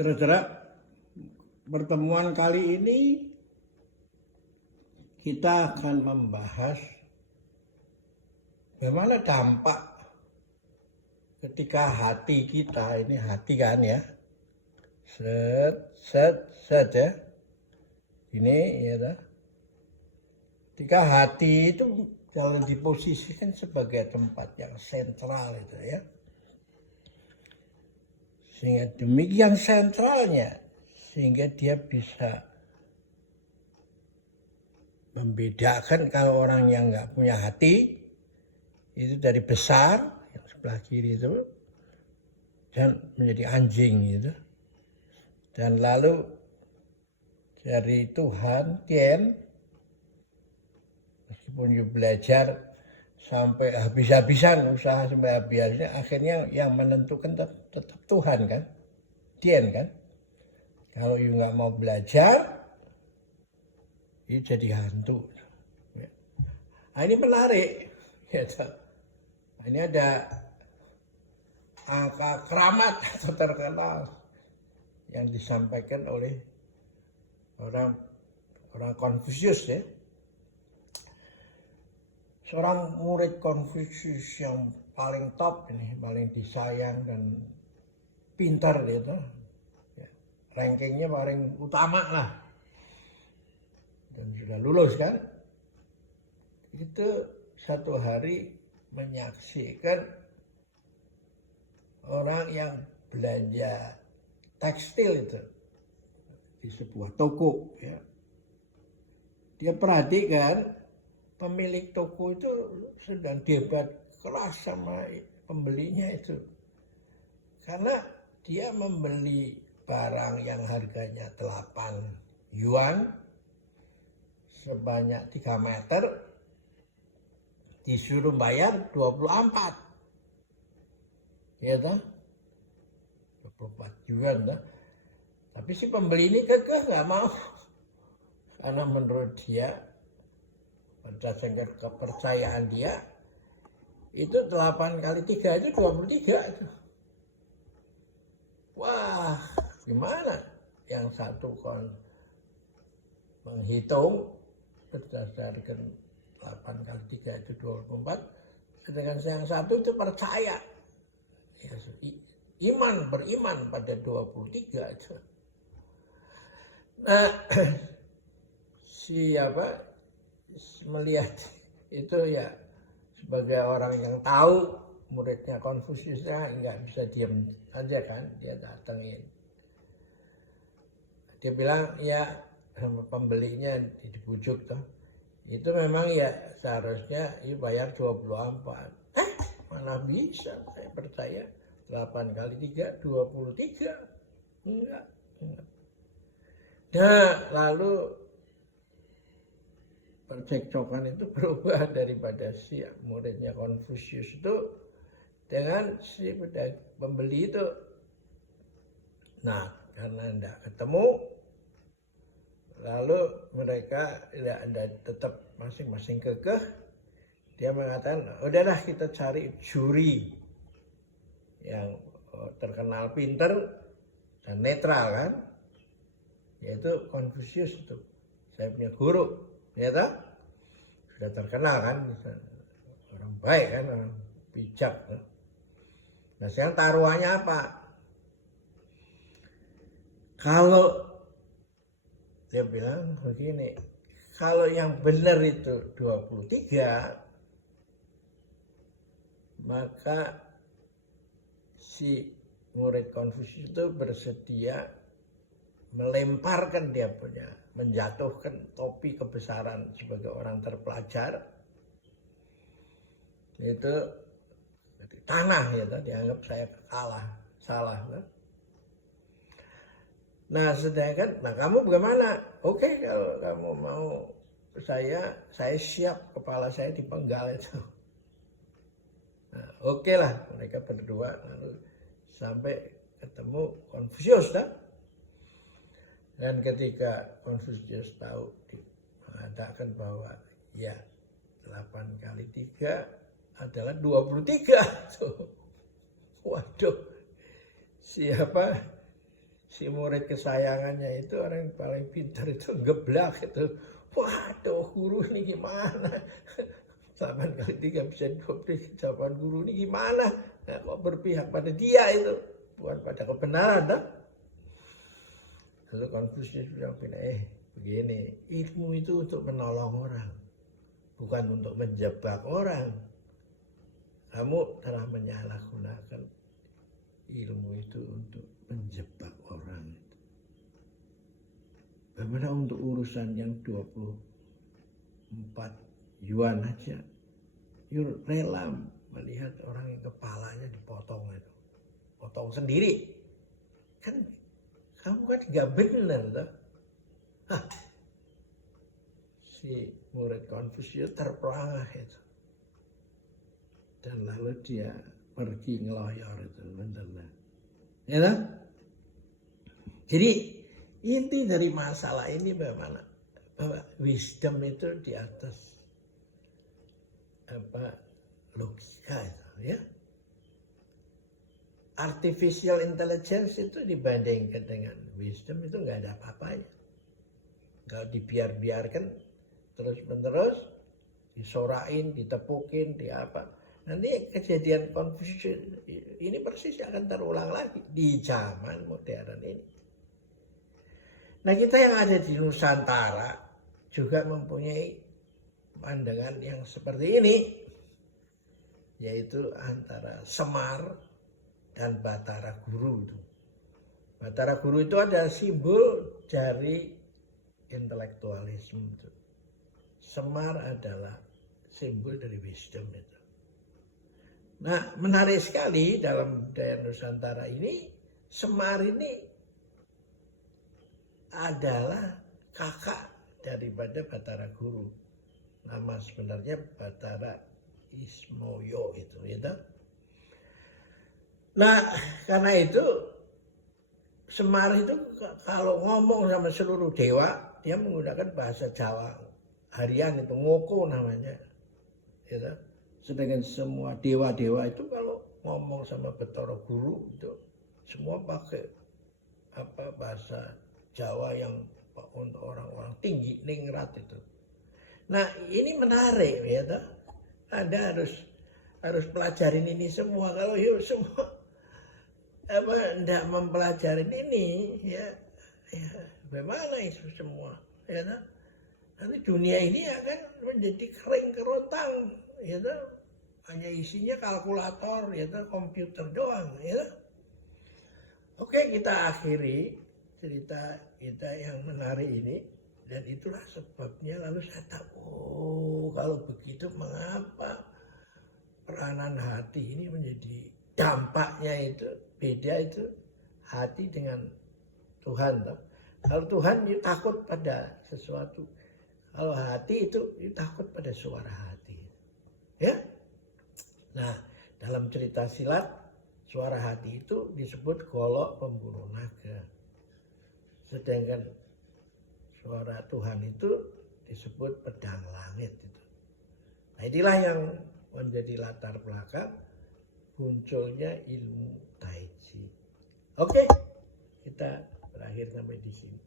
Saudara-saudara, pertemuan kali ini kita akan membahas bagaimana dampak ketika hati kita, ini hati kan ya, set ya, ini ya, ketika hati itu kalau diposisikan sebagai tempat yang sentral itu ya, sehingga demikian sentralnya sehingga dia bisa membedakan kalau orang yang nggak punya hati itu dari besar yang sebelah kiri itu dan menjadi anjing gitu, dan lalu dari Tuhan Tien, meskipun you belajar sampai habis-habisan, usaha sampai habis-habisan, akhirnya yang menentukan tetap Tuhan kan, Tien kan. Kalau you nggak mau belajar, you jadi hantu. Nah, ini menarik. Ini ada angka keramat atau terkenal yang disampaikan oleh orang Konfusius ya. Seorang murid Konfusius yang paling top ini, paling disayang dan pintar gitu. Rankingnya paling utama lah. Dan sudah lulus kan. Itu satu hari menyaksikan orang yang belanja tekstil itu di sebuah toko ya. Dia perhatikan pemilik toko itu sedang debat keras sama pembelinya itu, karena dia membeli barang yang harganya 8 yuan sebanyak 3 meter, disuruh bayar 24 ya toh, 24 yuan toh. Tapi si pembeli ini kekeh nggak mau, karena menurut dia, berdasarkan kepercayaan dia, itu 8 kali 3 itu 23 itu. Wah, gimana? Yang satu kon menghitung berdasarkan 8 kali 3 itu 24, sedangkan yang satu itu percaya. Ya, beriman pada 23 itu. Nah, siapa melihat itu ya, sebagai orang yang tahu, muridnya Konfusiusnya nggak bisa diam aja kan, dia datengin. Dia bilang ya sama pembelinya, dibujuk toh, itu memang ya seharusnya you bayar 24. Mana bisa, saya percaya 8 kali 3 23. Enggak. Nah, lalu percekcokan itu berubah daripada si muridnya Konfusius itu dengan si pembeli itu. Nah, karena tidak ketemu, lalu mereka tidak ada, tetap masing-masing kekeh. Dia mengatakan, udahlah kita cari juri yang terkenal pinter dan netral kan, yaitu Konfusius itu. Saya punya guru, ya tak? Sudah terkenal kan, orang baik kan, orang bijak kan? Nah, sekarang taruhannya apa? Kalau dia bilang begini, kalau yang benar itu 23, maka si murid Konfusius itu bersedia melemparkan dia punya, menjatuhkan topi kebesaran sebagai orang terpelajar itu di tanah ya, dianggap saya salah. Nah, sedangkan, nah kamu bagaimana? Oke, kalau kamu mau saya siap, kepala saya dipenggal itu. Nah, oke lah, mereka berdua lalu sampai ketemu Konfusius dah. Dan ketika Konfusius tahu, mengatakan bahwa ya 8 kali 3 adalah 23. Waduh, siapa si murid kesayangannya itu orang yang paling pintar itu geblak itu. Waduh, guru ini gimana? 8 kali 3 bisa 12 jawaban guru ini gimana? Nah, kok berpihak pada dia itu, bukan pada kebenaran, dah. Lalu Konfusius bilang, begini, ilmu itu untuk menolong orang, bukan untuk menjebak orang. Kamu telah menyalahgunakan ilmu itu untuk menjebak orang. Bagaimana untuk urusan yang 24 yuan aja, you rela melihat orang yang kepalanya dipotong itu, potong sendiri, kan kamu kan gak bener tuh. Si murid Konfusius terperangah itu, dan lalu dia pergi ngeloyor itu, bener. Ya kan? Jadi inti dari masalah ini bagaimana? Bahwa wisdom itu di atas logika itu, ya. Artificial intelligence itu dibandingkan dengan wisdom itu nggak ada apa-apanya. Kalau dibiarkan terus-menerus, disorain, ditepukin, nanti kejadian Konfusius ini persis akan terulang lagi di zaman modern ini. Nah, kita yang ada di Nusantara juga mempunyai pandangan yang seperti ini, yaitu antara Semar dan Batara Guru itu. Batara Guru itu adalah simbol dari intelektualisme itu. Semar adalah simbol dari wisdom itu. Nah, menarik sekali dalam budaya Nusantara ini, Semar ini adalah kakak daripada Batara Guru. Nama sebenarnya Batara Ismoyo itu, gitu. Nah, karena itu Semar itu kalau ngomong sama seluruh dewa, dia menggunakan bahasa Jawa harian itu, ngoko namanya, gitu. Sedangkan semua dewa-dewa itu kalau ngomong sama Batara Guru itu semua pakai bahasa Jawa yang untuk orang-orang tinggi, ningrat itu. Nah, ini menarik, ya toh. Anda harus pelajarin ini semua. Kalau semua tidak mempelajari ini, ya bagaimana itu semua, ya toh. Nanti dunia ini akan menjadi kering kerontang, ya toh. Hanya isinya kalkulator, ya toh, komputer doang, ya toh. Oke, kita akhiri cerita kita yang menarik ini, dan itulah sebabnya lalu saya tahu, kalau begitu mengapa peranan hati ini menjadi dampaknya itu beda, itu hati dengan Tuhan. Kalau Tuhan takut pada sesuatu, kalau hati itu takut pada suara hati, ya. Nah, dalam cerita silat, suara hati itu disebut golok pemburu naga. Sedangkan suara Tuhan itu disebut pedang langit itu. Nah, inilah yang menjadi latar belakang munculnya ilmu Tai Chi. Oke, kita berakhir sampai di sini.